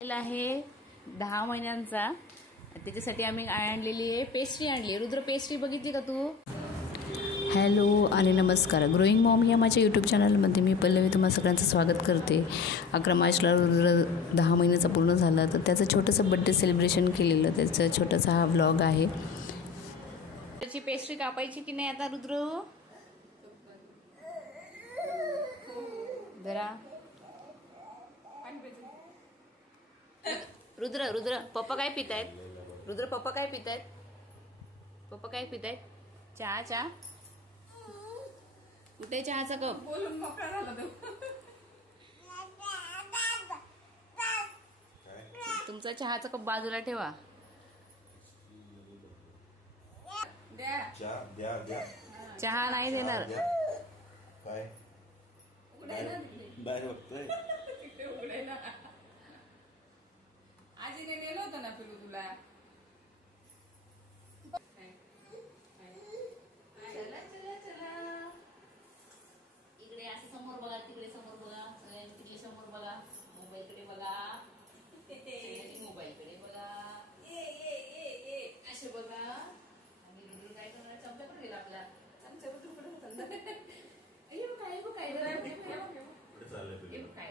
आहे 10 महिन्यांचा। त्याच्यासाठी आम्ही आणलेली आहे पेस्ट्री आणली। रुद्र पेस्ट्री बघितली का तू? हॅलो आणि नमस्कार। ग्रोईंग मॉम या माझ्या यूट्यूब चॅनलमध्ये मी पल्लवी तुम्हा सगळ्यांचं स्वागत करते। 11 मार्चला रुद्र 10 महिन्याचा पूर्ण झाला, तर त्याचं छोटंसं बड्डे सेलिब्रेशन केलेलं, त्याचा छोटासा हा व्लॉग आहे। त्याची पेस्ट्री कापायची की नाही आता रुद्र? जरा रुद्र रुद्र पप्पा काय पितायत? रुद्र पप्पा काय पितायत? पप्पा काय पितायत? चहा चहा कुठे चहाचा कप? बोलून मोकळा झाला तो। तुमचा चहाचा कप बाजूला ठेवा। चहा नाही देणार। काय बाहेर बघतोय आजीने नेलं होतं ना पिलू तुला। चला चला चला, इकडे असं समोर बघा, तिकडे समोर बघा, तिकडे समोर बघा, मोबाईलकडे बघा, मोबाईलकडे बघा, असे बघा। आणि रुद्र काय करणार? चमचा पण गेला आपला, चमचा पण तुकडे होता। काय काय चाललंय काय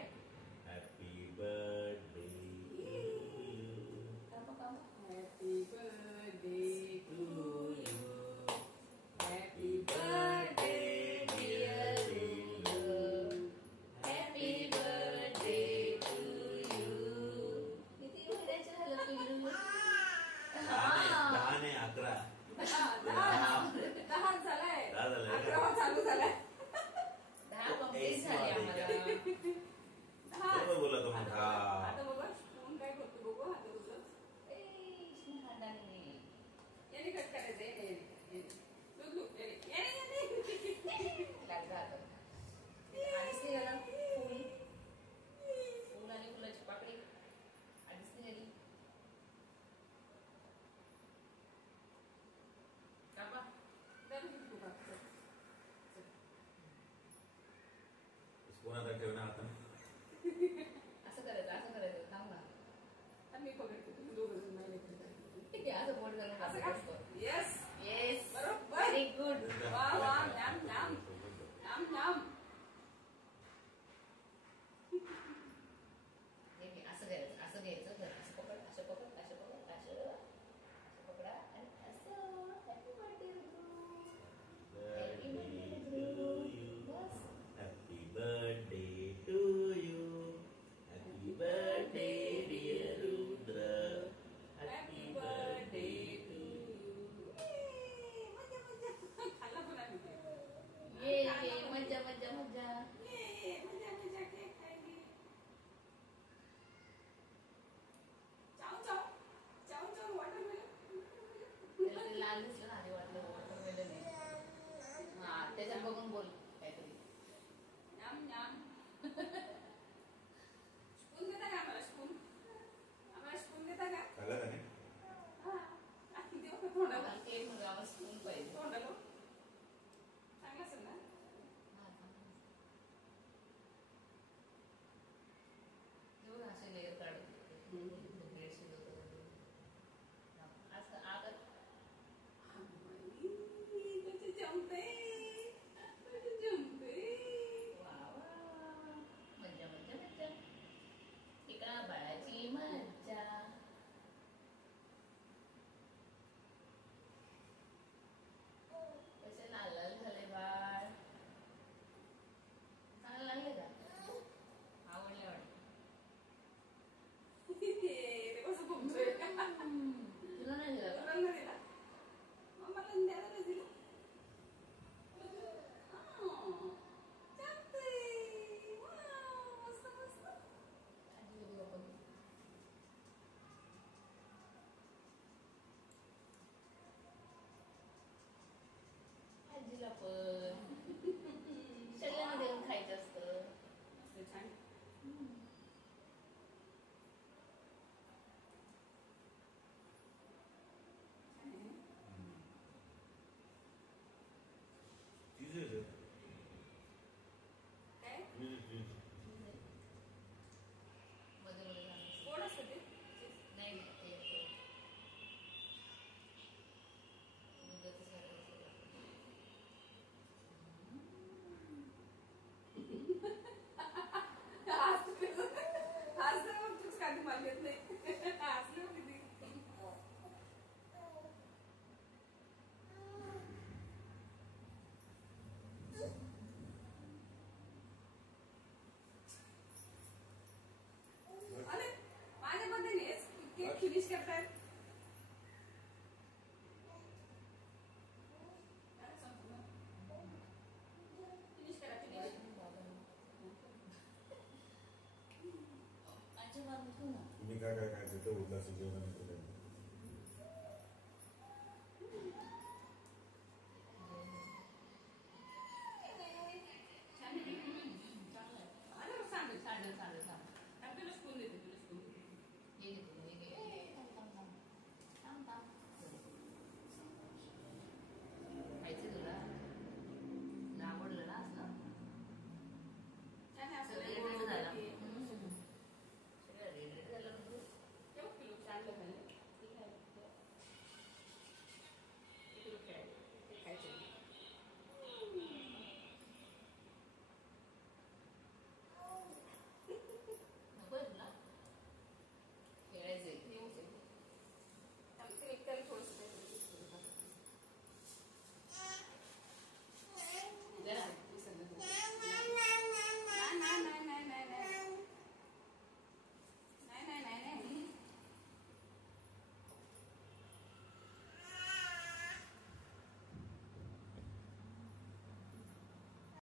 फिनिश करतायत फिनिश करा फिनिश आजच्या बाजूला ठेव ना. तुम्ही काय काय काय तिथं उरलं असेल जेवण केलं